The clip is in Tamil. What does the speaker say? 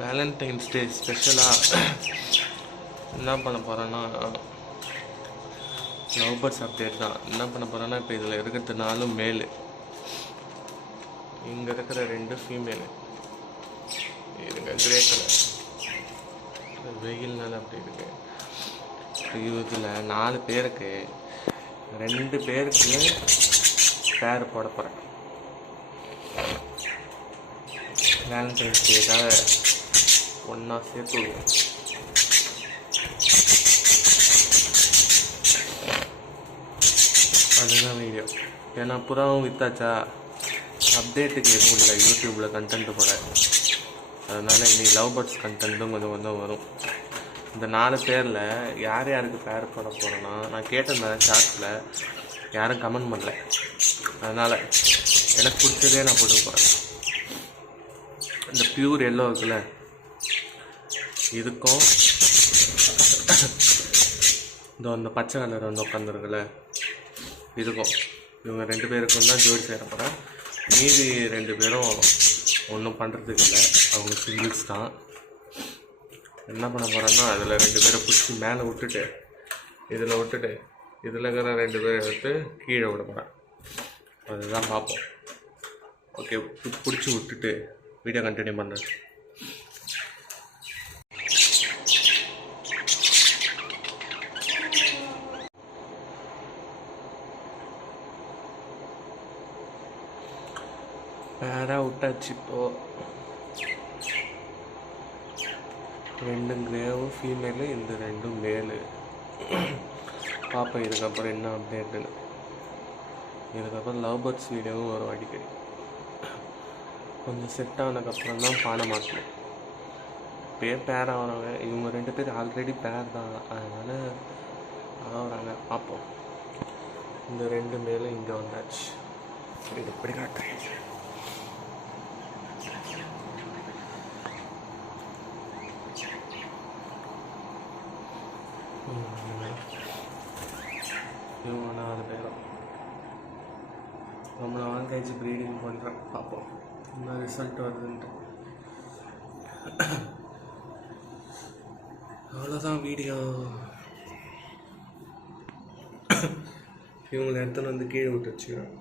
வேலண்டைன்ஸ் டே ஸ்பெஷலாக என்ன பண்ண போகிறேன்னா லவ் பேர்ட்ஸ் அப்டேட் தான். என்ன பண்ண போகிறேன்னா இப்போ இதில் இருக்கிறது 4 மேலு, இங்கே இருக்கிற 2 ஃபீமேலு. இதுங்க கிரே கலர், வெயில்னால அப்படி இருக்கு. இதில் 4 பேருக்கு 2 பேருக்கு பேர் போட போகிறேன். வேலண்டைன்ஸ் டேக்காக ஒன்றா சேர்த்து விடுவோம். அதுதான் வீடியோ. ஏன்னா புறாவும் வித்தாச்சா, அப்டேட்டுக்கு எதுவும் இல்லை யூடியூப்பில் கண்டென்ட்டு போட. அதனால் இன்றைக்கி லவ் பேர்ட்ஸ் கண்டென்ட்டும் கொஞ்சம் வரும். இந்த 4 பேரில் யார் யாருக்கு பேர் போட போகிறேன்னா, நான் கேட்டிருந்தேன் சாட்டில், யாரும் கமெண்ட் பண்ணல. அதனால் எனக்கு பிடிச்சதே நான் போட்டு போகிறேன். இந்த பியூர் எல்லோ இருக்குல்ல, இதுக்கும் இந்த பச்சை கலர் வந்து உட்காந்துருக்குல்ல, இதுக்கும் இவங்க 2 பேருக்கும் தான் ஜோடி சேர போகிறேன். மீதி 2 பேரும் ஒன்றும் பண்ணுறதுக்கு இல்லை, அவங்க சிங்கிள்ஸ் தான். என்ன பண்ண போகிறேன்னா, அதில் 2 பேரை பிடிச்சி மேலே விட்டுட்டு, இதில் விட்டுட்டு, இதில் இருக்கிற 2 பேரை எடுத்து கீழே விட போகிறேன். அதுதான் பார்ப்போம். ஓகே, பிடிச்சி விட்டுட்டு வீடியோ கண்டினியூ பண்ணுறேன். பேராக விட்டாச்சு. இப்போது 2 கிரேவும் ஃபீமேலு, இந்த 2 மேலு. பார்ப்போம் இதுக்கப்புறம் என்ன அப்டேட்டுன்னு. இதுக்கப்புறம் லவ் பேர்ட்ஸ் வீடியோவும் வரும் அடிக்கடி. கொஞ்சம் செட் ஆனதுக்கப்புறம் தான் பாட மாட்டணும். பேர் ஆகிறாங்க. இவங்க 2 பேர் ஆல்ரெடி பேர் தான், அதனால் ஆகிறாங்க. பார்ப்போம். இந்த 2 மேலே இங்கே வந்தாச்சு. இது எப்படி காட்டுறேன். இவங்க 4 பேரும் ரொம்ப நாள் கழிச்சு ப்ரீடிங் பண்ணுறேன். பார்ப்போம் என்ன ரிசல்ட் வருதுன்ட்டு. அவ்வளோதான் வீடியோ. இவங்களை எடுத்துன்னு வந்து கீழே விட்டு வச்சுக்கிறேன்.